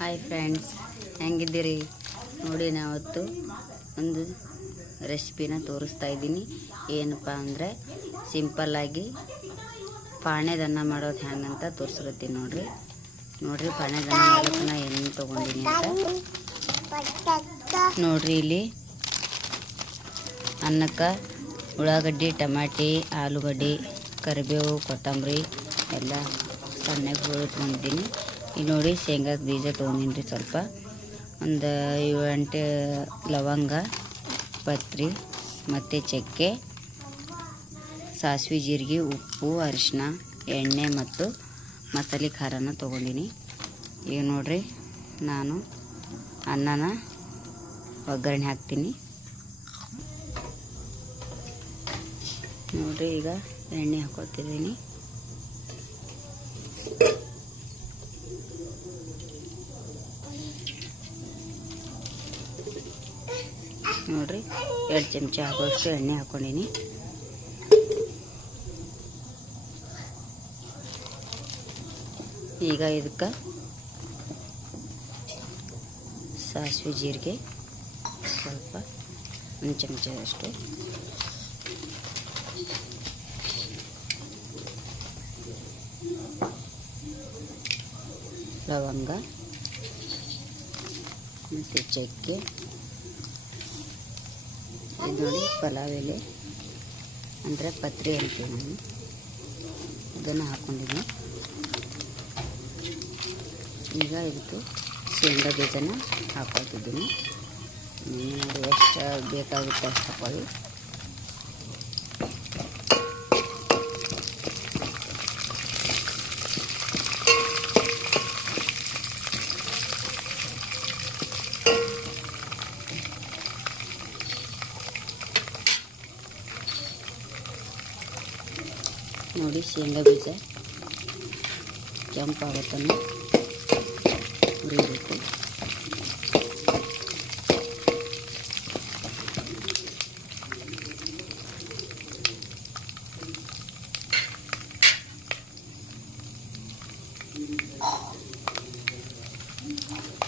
Hi friends, ಹೆಂಗಿದ್ದೀರಿ? ನೋಡಿ, ನಾವತ್ತು ಒಂದು ರೆಸಿಪಿನ ತೋರಿಸ್ತಾ ಇದ್ದೀನಿ. ಏನಪ್ಪ ಅಂದರೆ ಸಿಂಪಲ್ಲಾಗಿ ಪಾಣೆದನ್ನ ಮಾಡೋದು ಹೆಂಗಂತ ತೋರಿಸಿರ್ತೀನಿ. ನೋಡ್ರಿ ಪಾಣೆದನ್ನ ಮಾಡೋಕೆ ನಾ ಏನು ತೊಗೊಂಡಿನಿ ಅಂತ ನೋಡ್ರಿ. ಇಲ್ಲಿ ಅನ್ನಕ್ಕೆ ಉಳ್ಳಾಗಡ್ಡಿ, ಟಮಾಟಿ, ಆಲೂಗಡ್ಡೆ, ಕರಿಬೇವು, ಕೊತ್ತಂಬರಿ ಎಲ್ಲ ಸಣ್ಣಗೆ ಹುರಿದ್ಕೊಂಡಿದ್ದೀನಿ. ಇಲ್ಲಿ ನೋಡಿ, ಶೇಂಗಾದ ಬೀಜ ತೊಗೊಂಡಿನಿ ರೀ. ಸ್ವಲ್ಪ ಒಂದು 7-8 ಲವಂಗ, ಪತ್ರಿ ಮತ್ತು ಚಕ್ಕೆ, ಸಾಸಿವೆ, ಜೀರಿಗೆ, ಉಪ್ಪು, ಅರಿಶಿನ, ಎಣ್ಣೆ ಮತ್ತು ಮಸಾಲೆ ಖಾರನ ತೊಗೊಂಡಿನಿ. ಈಗ ನೋಡ್ರಿ, ನಾನು ಅನ್ನನ ಒಗ್ಗರಣೆ ಹಾಕ್ತೀನಿ. ನೋಡ್ರಿ, ಈಗ ಎಣ್ಣೆ ಹಾಕೋತಿದ್ದೀನಿ. ನೋಡ್ರಿ, 2 ಚಮಚ ಆಗೋಷ್ಟು ಎಣ್ಣೆ ಹಾಕ್ಕೊಂಡಿನಿ. ಈಗ ಇದಕ್ಕೆ ಸಾಸಿವೆ, ಜೀರಿಗೆ ಸ್ವಲ್ಪ 1 ಚಮಚದಷ್ಟು, ಲವಂಗ ಮತ್ತು ಚಕ್ಕೆ, ಇದು ನೋಡಿ ಪಲಾವ್ ಎಲೆ ಅಂದರೆ ಪತ್ರಿ ಅಂತೀವಿ ನಾನು, ಇದನ್ನು ಹಾಕ್ಕೊಂಡಿದ್ದೀನಿ. ಈಗ ಇದಕ್ಕೆ ಶೇಂಗಾ ಬೀಜನ ಹಾಕ್ಕೊಳ್ತಿದ್ದೀನಿ. ನೋಡಿ, ಎಷ್ಟು ಬೇಕಾಗುತ್ತೆ ಅಷ್ಟು ಹಾಕೊಳ್ಳಿ. ನೋಡಿ, ಶೇಂಗಾ ಬೀಜ ಕೆಂಪಾಗುತ್ತನ್ನು ಹುರಿಬೇಕು.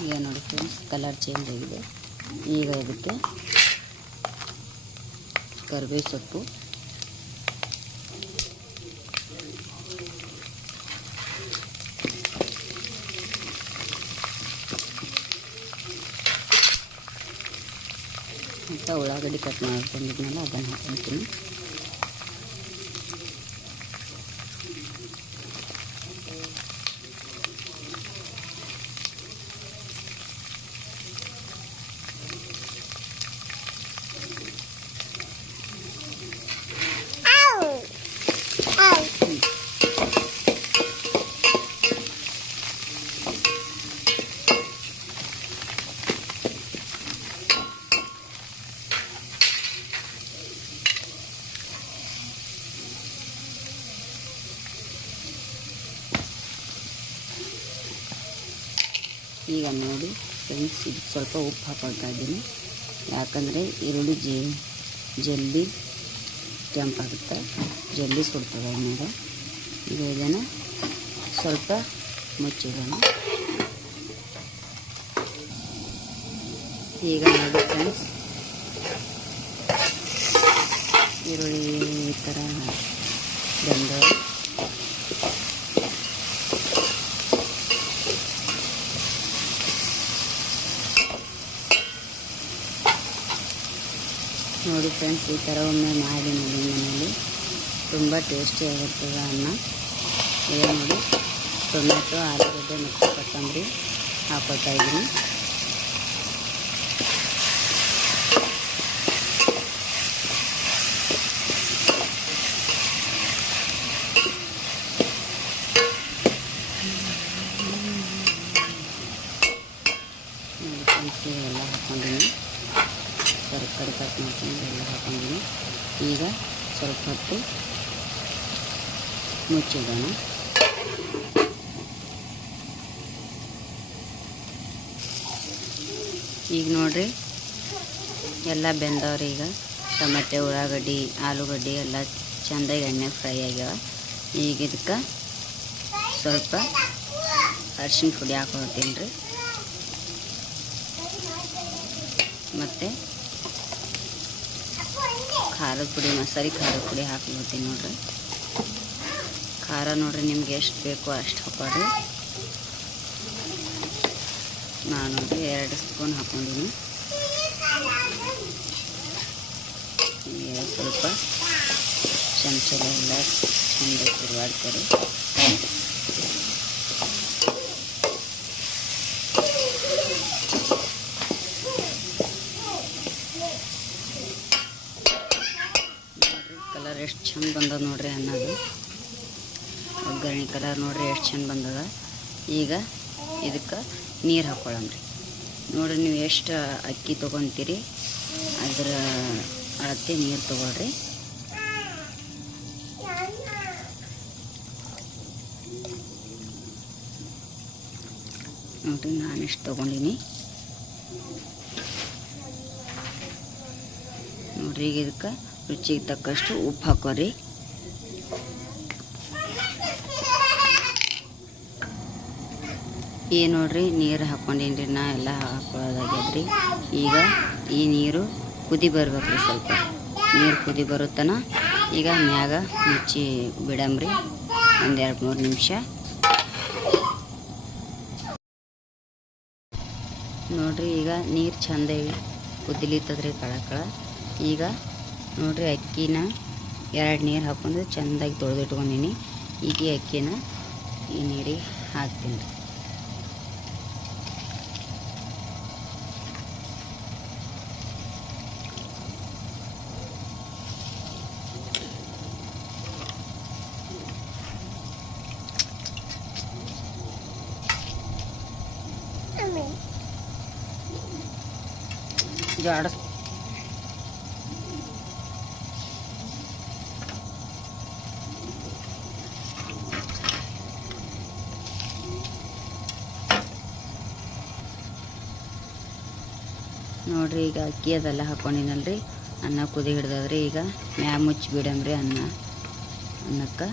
ಈಗ ನೋಡಿ ಫ್ರೆಂಡ್ಸ್, ಕಲರ್ ಚೇಂಜ್ ಆಗಿದೆ. ಈಗ ಇದಕ್ಕೆ ಕರಿಬೇವು ಸೊಪ್ಪು, ಮತ್ತು ಉಳ್ಳಾಗಡ್ಡಿ ಕಟ್ ಮಾಡ್ಕೊಂಡಿದ್ಮೇಲೆ ಅದನ್ನು ಹಾಕ್ಕೊಳ್ತೀನಿ. ಈಗ ನೋಡಿ ಫ್ರೆಂಡ್ಸ್, ಇದಕ್ಕೆ ಸ್ವಲ್ಪ ಉಪ್ಪು ಹಾಕೊಳ್ತಾ ಇದ್ದೀನಿ. ಯಾಕಂದರೆ ಈರುಳ್ಳಿ ಜಲ್ದಿ ಕೆಂಪಾಗುತ್ತೆ, ಜಲ್ದಿ ಸುಡ್ತದೆ ಎಣ್ಣೆಗೆ. ಈಗ ಇದನ್ನು ಸ್ವಲ್ಪ ಮುಚ್ಚಿಡೋಣ. ಈಗ ನೋಡಿ ಫ್ರೆಂಡ್ಸ್, ಈರುಳ್ಳಿ ಈ ಥರ ಬೆಂದು ನೋಡಿ ಫ್ರೆಂಡ್ಸ್, ಈ ಥರ ಒಮ್ಮೆ ಮಾಡಿ ನೋಡಿ ಮನೆಯಲ್ಲಿ, ತುಂಬ ಟೇಸ್ಟಿಯಾಗಿರ್ತದೆ ಅನ್ನ. ಈಗ ನೋಡಿ, ಟೊಮೆಟೊ, ಆಲೂಗಡ್ಡೆ ಮತ್ತು ಕೊತ್ತಂಬರಿ ಹಾಕ್ಕೊಳ್ತಾ ಇದ್ದೀನಿ. ನೋಡಿ ಫ್ರೆಂಡ್ಸ್, ಎಲ್ಲ ಹಾಕ್ಕೊಂಡಿನಿ. ತರಕಾರಿ ಕಟ್ ಮಾಡ್ಕೊಂಡು ಎಲ್ಲ ಹಾಕೊಂಡಿದ್ದೀನಿ. ಈಗ ಸ್ವಲ್ಪ ಹೊತ್ತು ಮುಚ್ಚಿಡೋಣ. ಈಗ ನೋಡ್ರಿ, ಎಲ್ಲ ಬೆಂದವ್ರಿ. ಈಗ ಟೊಮೆಟೊ, ಉಳ್ಳಾಗಡ್ಡಿ, ಆಲೂಗಡ್ಡೆ ಎಲ್ಲ ಚೆಂದಾಗಿ ಎಣ್ಣೆ ಫ್ರೈ ಆಗ್ಯಾವ. ಈಗ ಇದಕ್ಕೆ ಸ್ವಲ್ಪ ಅರಿಶಿನ ಪುಡಿ ಹಾಕೊಳ್ತೀನಿ ರೀ. ಮತ್ತು ಖಾರದ ಪುಡಿ, ಮಸಾಲೆ ಖಾರದ ಪುಡಿ ಹಾಕ್ಬಿಡ್ತೀನಿ ನೋಡ್ರಿ. ಖಾರ ನೋಡ್ರಿ ನಿಮ್ಗೆ ಎಷ್ಟು ಬೇಕೋ ಅಷ್ಟು ಹಾಕ್ಕೊಳ್ರಿ. ನಾನು ನೋಡ್ರಿ 2 ಸ್ಪೂನ್ ಹಾಕ್ಕೊಂಡಿನಿ. ಸ್ವಲ್ಪ ಚಮಚಲೆಲ್ಲ ಚಂದ ತಿರುವಾಡ್ತಾರೆ. ಕಲರ್ ಎಷ್ಟು ಚಂದ ಬಂದದ ನೋಡ್ರಿ. ಅನ್ನೋದು ಒಗ್ಗರಣೆ ಕಲರ್ ನೋಡ್ರಿ ಎಷ್ಟು ಚಂದ ಬಂದದ. ಈಗ ಇದಕ್ಕೆ ನೀರು ಹಾಕ್ಕೊಳ್ಳಮ್ರಿ. ನೋಡ್ರಿ ನೀವು ಎಷ್ಟು ಅಕ್ಕಿ ತೊಗೊತೀರಿ ಅದರ ಅಳತೆ ನೀರು ತೊಗೊಳ್ರಿ. ನೋಡ್ರಿ ನಾನು ಎಷ್ಟು ತೊಗೊಂಡಿನಿ ನೋಡ್ರಿ. ಈಗ ಇದಕ್ಕೆ ರುಚಿಗೆ ತಕ್ಕಷ್ಟು ಉಪ್ಪು ಹಾಕೋರಿ. ನೋಡ್ರಿ ನೀರು ಹಾಕ್ಕೊಂಡಿನ್ರಿ ನಾ, ಎಲ್ಲ ಹಾಕೊಳ್ಳೋದಾಗ್ಯದ್ರಿ. ಈಗ ಈ ನೀರು ಕುದಿ ಬರ್ಬೇಕ್ರಿ. ಸ್ವಲ್ಪ ನೀರು ಕುದಿ ಬರುತ್ತನ ಈಗ ಮ್ಯಾಗ ಮುಚ್ಚಿ ಬಿಡಮ್ರಿ 1-2-3 ನಿಮಿಷ. ನೋಡ್ರಿ ಈಗ ನೀರು ಚಂದ ಕುದಿಲಿತ್ತದ್ರಿ ಕಳಕಳ. ಈಗ ನೋಡ್ರಿ ಅಕ್ಕಿನ 2 ನೀರು ಹಾಕೊಂಡು ಚೆಂದಾಗಿ ತೊಳೆದಿಟ್ಕೊಂಡಿನಿ. ಈಗ ಈ ಅಕ್ಕಿನ ಈ ನೀರಿಗೆ ಹಾಕ್ತೀನಿ. ಜಾಡ ನೋಡ್ರಿ ಈಗ ಅಕ್ಕಿ ಅದೆಲ್ಲ ಹಾಕ್ಕೊಂಡಿನಲ್ರಿ. ಅನ್ನ ಕುದಿ ಹಿಡ್ದದ್ರಿ. ಈಗ ಮ್ಯಾಗ ಮುಚ್ಚಿ ಬಿಡಮ್ರಿ ಅನ್ನಕ್ಕೆ.